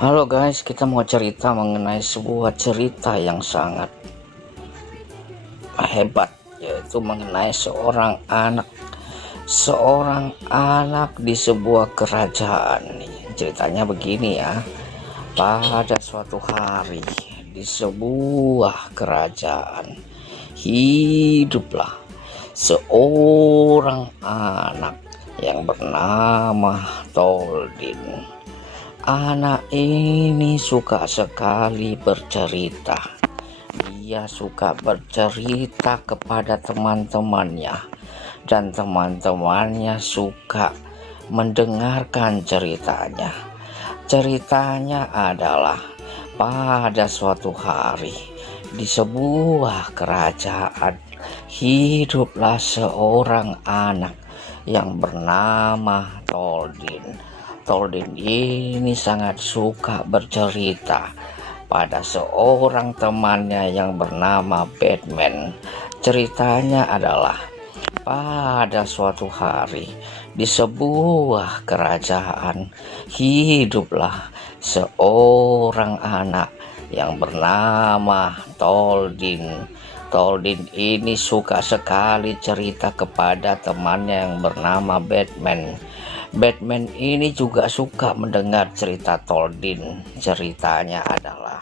Halo guys, kita mau cerita mengenai sebuah cerita yang sangat hebat, yaitu mengenai seorang anak di sebuah kerajaan. Ceritanya begini ya. Pada suatu hari di sebuah kerajaan hiduplah seorang anak yang bernama Toldin. Anak ini suka sekali bercerita. Dia suka bercerita kepada teman-temannya, dan teman-temannya suka mendengarkan ceritanya. Ceritanya adalah pada suatu hari di sebuah kerajaan hiduplah seorang anak yang bernama Toldin. Toldin ini sangat suka bercerita pada seorang temannya yang bernama Batman. Ceritanya adalah pada suatu hari di sebuah kerajaan hiduplah seorang anak yang bernama Toldin. Toldin ini suka sekali cerita kepada temannya yang bernama Batman. Batman ini juga suka mendengar cerita Toldin. Ceritanya adalah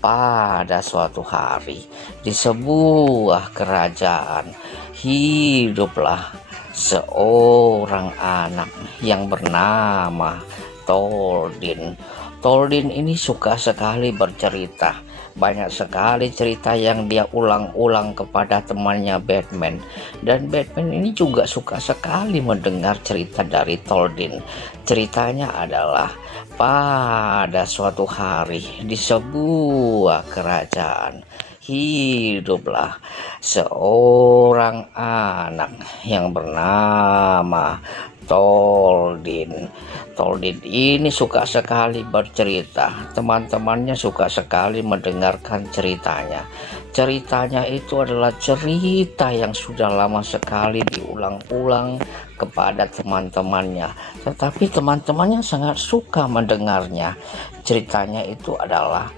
pada suatu hari di sebuah kerajaan hiduplah seorang anak yang bernama Toldin. Toldin ini suka sekali bercerita. Banyak sekali cerita yang dia ulang-ulang kepada temannya Batman. Dan Batman ini juga suka sekali mendengar cerita dari Toldin. Ceritanya adalah pada suatu hari di sebuah kerajaan hiduplah seorang anak yang bernama Toldin. Toldin ini suka sekali bercerita. Teman-temannya suka sekali mendengarkan ceritanya. Ceritanya itu adalah cerita yang sudah lama sekali diulang-ulang kepada teman-temannya. Tetapi teman-temannya sangat suka mendengarnya. Ceritanya itu adalah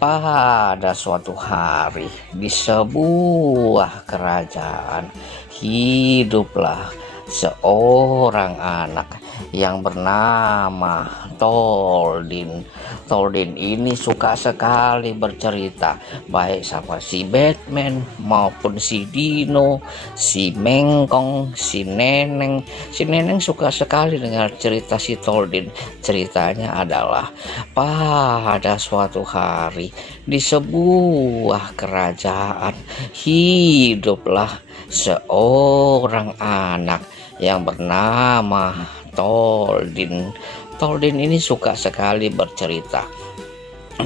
pada suatu hari di sebuah kerajaan hiduplah seorang anak yang bernama Toldin. Toldin ini suka sekali bercerita, baik sama si Batman maupun si Dino, si Mengkong, si Neneng. Si Neneng suka sekali dengar cerita si Toldin. Ceritanya adalah pada suatu hari di sebuah kerajaan hiduplah seorang anak yang bernama Toldin. Toldin ini suka sekali bercerita.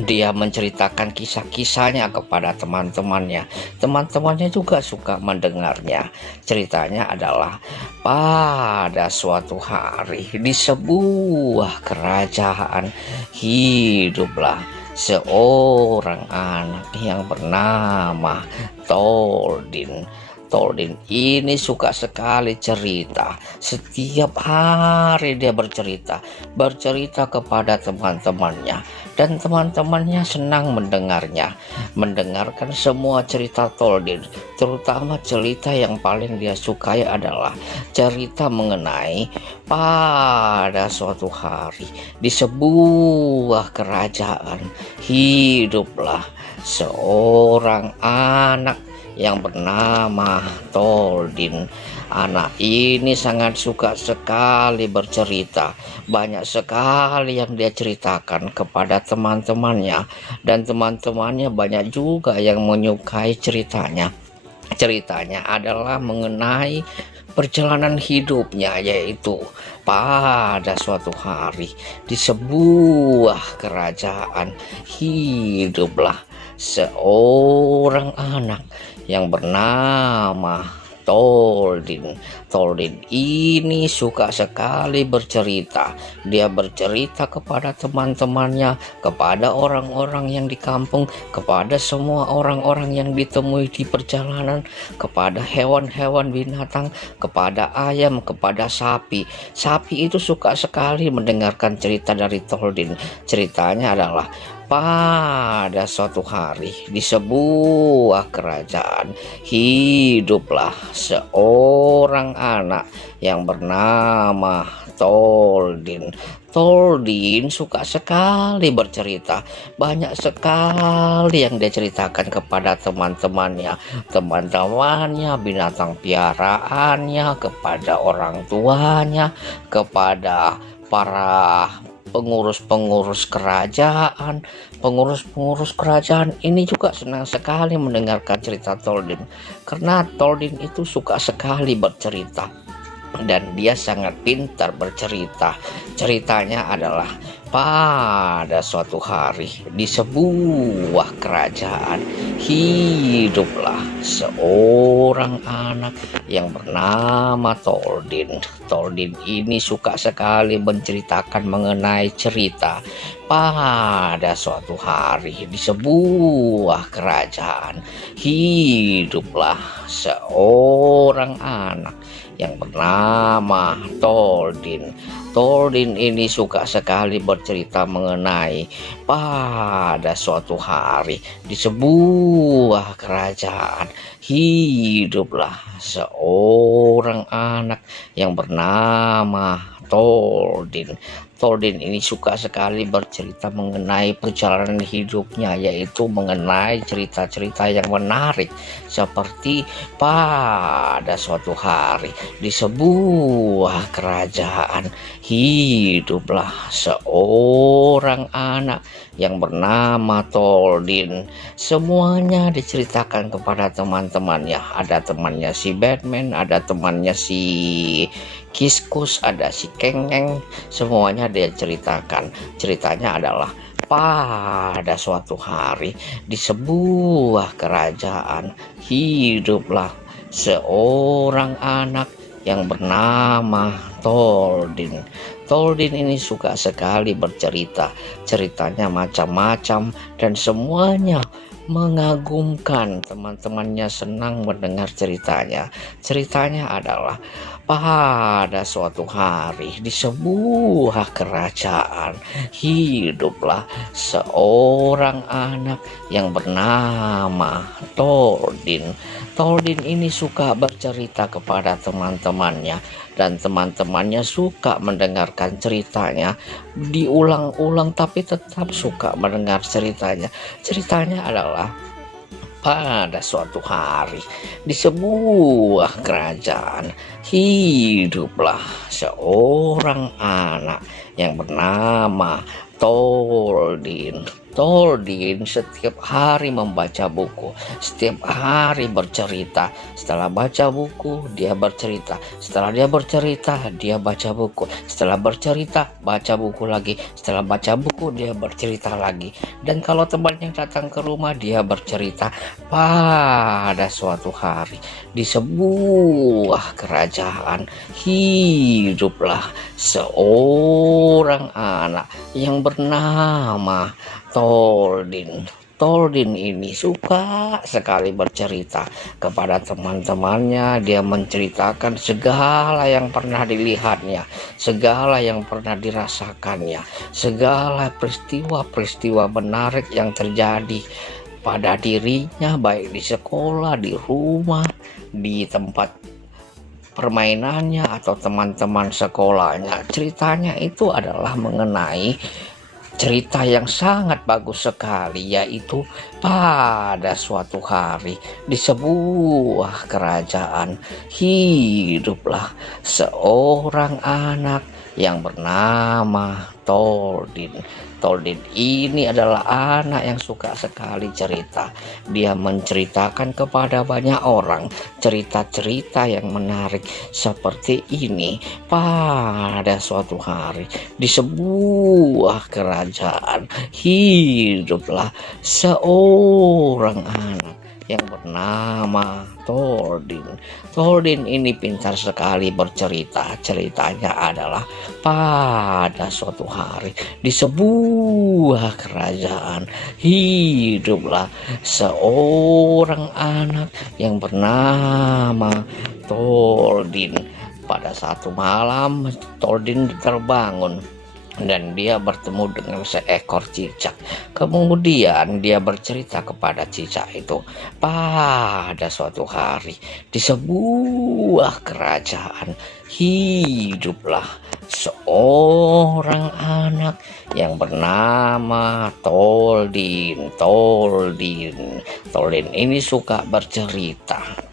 Dia menceritakan kisah-kisahnya kepada teman-temannya. Teman-temannya juga suka mendengarnya. Ceritanya adalah pada suatu hari di sebuah kerajaan hiduplah seorang anak yang bernama Toldin. Toldin ini suka sekali cerita. Setiap hari dia bercerita kepada teman-temannya, dan teman-temannya senang mendengarkan semua cerita Toldin. Terutama cerita yang paling dia sukai adalah cerita mengenai pada suatu hari di sebuah kerajaan hiduplah seorang anak yang bernama Toldin. Anak ini sangat suka sekali bercerita. Banyak sekali yang dia ceritakan kepada teman-temannya, dan teman-temannya banyak juga yang menyukai ceritanya. Ceritanya adalah mengenai perjalanan hidupnya, yaitu pada suatu hari di sebuah kerajaan hiduplah seorang anak yang bernama Toldin. Toldin ini suka sekali bercerita. Dia bercerita kepada teman-temannya, kepada orang-orang yang di kampung, kepada semua orang-orang yang ditemui di perjalanan, kepada hewan-hewan binatang, kepada ayam, kepada sapi. Sapi itu suka sekali mendengarkan cerita dari Toldin. Ceritanya adalah pada suatu hari di sebuah kerajaan hiduplah seorang anak yang bernama Toldin. Toldin suka sekali bercerita. Banyak sekali yang dia ceritakan kepada teman-temannya, binatang piaraannya, kepada orang tuanya, kepada para pengurus-pengurus kerajaan. Pengurus-pengurus kerajaan ini juga senang sekali mendengarkan cerita Toldin, karena Toldin itu suka sekali bercerita dan dia sangat pintar bercerita. Ceritanya adalah pada suatu hari di sebuah kerajaan hiduplah seorang anak yang bernama Toldin. Toldin ini suka sekali menceritakan mengenai cerita. Pada suatu hari di sebuah kerajaan hiduplah seorang anak yang bernama Toldin. Toldin ini suka sekali bercerita mengenai pada suatu hari di sebuah kerajaan hiduplah seorang anak yang bernama Toldin. Toldin ini suka sekali bercerita mengenai perjalanan hidupnya, yaitu mengenai cerita-cerita yang menarik, seperti pada suatu hari di sebuah kerajaan hiduplah seorang anak yang bernama Toldin. Semuanya diceritakan kepada teman-temannya. Ada temannya si Batman, ada temannya si Kiskus, ada si Kengeng. Semuanya dia ceritakan. Ceritanya adalah pada suatu hari di sebuah kerajaan hiduplah seorang anak yang bernama Toldin. Toldin ini suka sekali bercerita. Ceritanya macam-macam dan semuanya mengagumkan. Teman-temannya senang mendengar ceritanya. Ceritanya adalah pada suatu hari di sebuah kerajaan hiduplah seorang anak yang bernama Toldin. Toldin ini suka bercerita kepada teman-temannya dan teman-temannya suka mendengarkan ceritanya diulang-ulang, tapi tetap suka mendengar ceritanya. Ceritanya adalah pada suatu hari di sebuah kerajaan hiduplah seorang anak yang bernama Toldin. Toldin setiap hari membaca buku, setiap hari bercerita. Setelah baca buku, dia bercerita. Setelah dia bercerita, dia baca buku. Setelah bercerita, baca buku lagi. Setelah baca buku, dia bercerita lagi. Dan kalau temannya datang ke rumah, dia bercerita. Pada suatu hari di sebuah kerajaan hiduplah seorang anak yang bernama Toldin. Toldin ini suka sekali bercerita kepada teman-temannya. Dia menceritakan segala yang pernah dilihatnya, segala yang pernah dirasakannya, segala peristiwa-peristiwa menarik yang terjadi pada dirinya, baik di sekolah, di rumah, di tempat permainannya, atau teman-teman sekolahnya. Ceritanya itu adalah mengenai cerita yang sangat bagus sekali, yaitu pada suatu hari di sebuah kerajaan hiduplah seorang anak yang bernama Toldin. Toldin ini adalah anak yang suka sekali cerita. Dia menceritakan kepada banyak orang cerita-cerita yang menarik seperti ini. Pada suatu hari di sebuah kerajaan hiduplah seorang anak yang bernama Toldin. Toldin ini pintar sekali bercerita. Ceritanya adalah pada suatu hari di sebuah kerajaan hiduplah seorang anak yang bernama Toldin. Pada satu malam Toldin terbangun dan dia bertemu dengan seekor cicak. Kemudian dia bercerita kepada cicak itu, pada suatu hari di sebuah kerajaan hiduplah seorang anak yang bernama Toldin. Toldin ini suka bercerita.